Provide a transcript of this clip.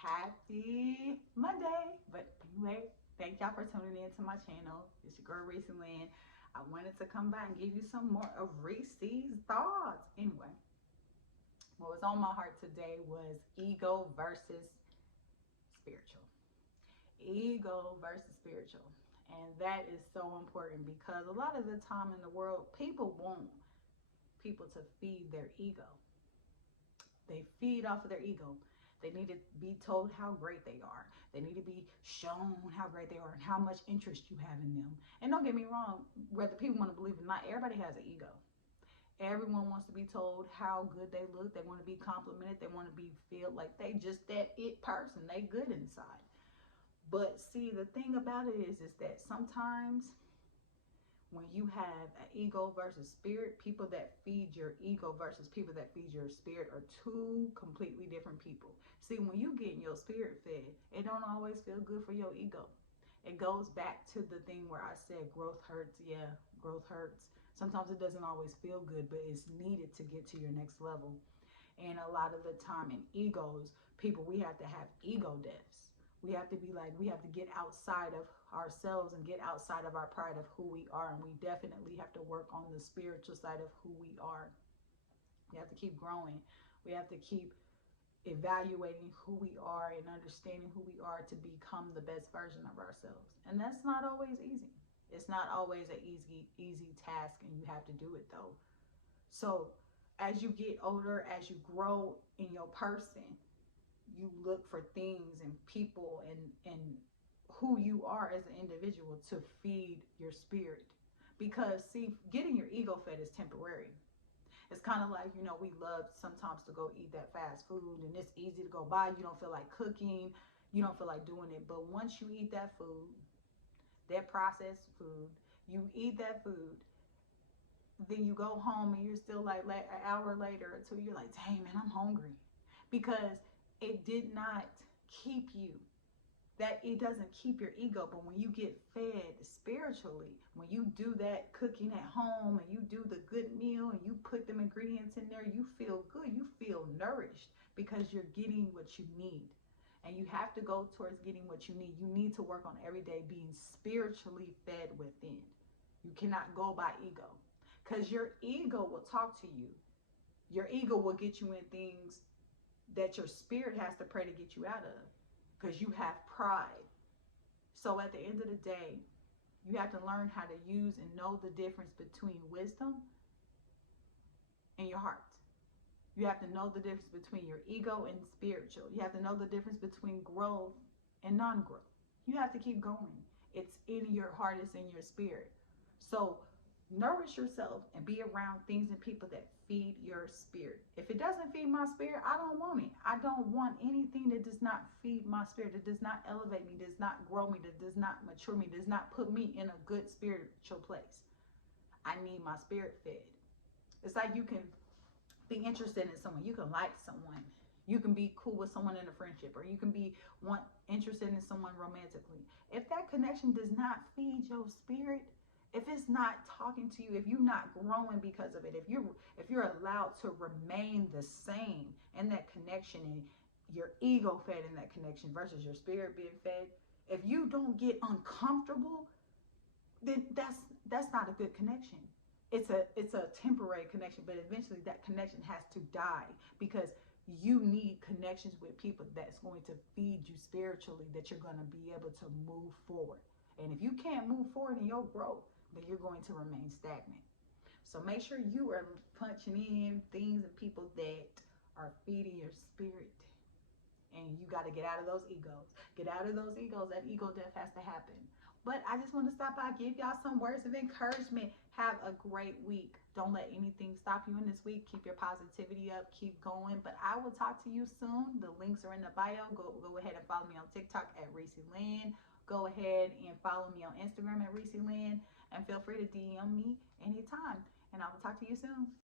Happy Monday. But anyway, thank y'all for tuning in to my channel. It's your girl Reese Lynn. I wanted to come by and give you some more of Reese's thoughts. Anyway, what was on my heart today was ego versus spiritual. Ego versus spiritual. And that is so important because a lot of the time in the world, people want people to feed their ego. They feed off of their ego. They need to be told how great they are. They need to be shown how great they are and how much interest you have in them. And don't get me wrong, whether people want to believe it or not, everybody has an ego. Everyone wants to be told how good they look. They want to be complimented. They want to be feel like they just that it person. They good inside. But see, the thing about it is that sometimes when you have an ego versus spirit, people that feed your ego versus people that feed your spirit are two completely different people. See, when you get your spirit fed, it don't always feel good for your ego. It goes back to the thing where I said growth hurts. Yeah, growth hurts. Sometimes it doesn't always feel good, but it's needed to get to your next level. And a lot of the time in egos, people, we have to have ego deaths. We have to be like, we have to get outside of ourselves and get outside of our pride of who we are. And we definitely have to work on the spiritual side of who we are. We have to keep growing. We have to keep evaluating who we are and understanding who we are to become the best version of ourselves. And that's not always easy. It's not always an easy task, and you have to do it though. So as you get older, as you grow in your person, you look for things and people and who you are as an individual to feed your spirit. Because see, getting your ego fed is temporary. It's kind of like, we love sometimes to go eat that fast food and it's easy to go buy. You don't feel like cooking, you don't feel like doing it. But once you eat that food, that processed food, you eat that food, then you go home and you're still like an hour later or two, you're like, dang man, I'm hungry. Because it did not keep you. That it doesn't keep your ego. But when you get fed spiritually, when you do that cooking at home and you do the good meal and you put them ingredients in there, you feel good. You feel nourished because you're getting what you need. And you have to go towards getting what you need. You need to work on every day being spiritually fed within. You cannot go by ego. Because your ego will talk to you. Your ego will get you in things that your spirit has to pray to get you out of, because you have pride. So at the end of the day, you have to learn how to use and know the difference between wisdom and your heart. You have to know the difference between your ego and spiritual. You have to know the difference between growth and non-growth. You have to keep going. It's in your heart, it's in your spirit. So nourish yourself and be around things and people that feed your spirit. If it doesn't feed my spirit, I don't want it. I don't want anything that does not feed my spirit, that does not elevate me, does not grow me, that does not mature me, does not put me in a good spiritual place. I need my spirit fed. It's like you can be interested in someone, you can like someone, you can be cool with someone in a friendship, or you can be interested in someone romantically. If that connection does not feed your spirit, if it's not talking to you, if you're not growing because of it, if you're allowed to remain the same in that connection and your ego fed in that connection versus your spirit being fed, if you don't get uncomfortable, then that's not a good connection. It's a temporary connection, but eventually that connection has to die, because you need connections with people that's going to feed you spiritually, that you're going to be able to move forward. And if you can't move forward in your growth, then you're going to remain stagnant. So make sure you are punching in things and people that are feeding your spirit. And you got to get out of those egos. Get out of those egos. That ego death has to happen. But I just want to stop by, give y'all some words of encouragement. Have a great week. Don't let anything stop you in this week. Keep your positivity up. Keep going. But I will talk to you soon. The links are in the bio. Go ahead and follow me on TikTok at Reese Lynn. Go ahead and follow me on Instagram at Reese Lynn. And feel free to DM me anytime. And I will talk to you soon.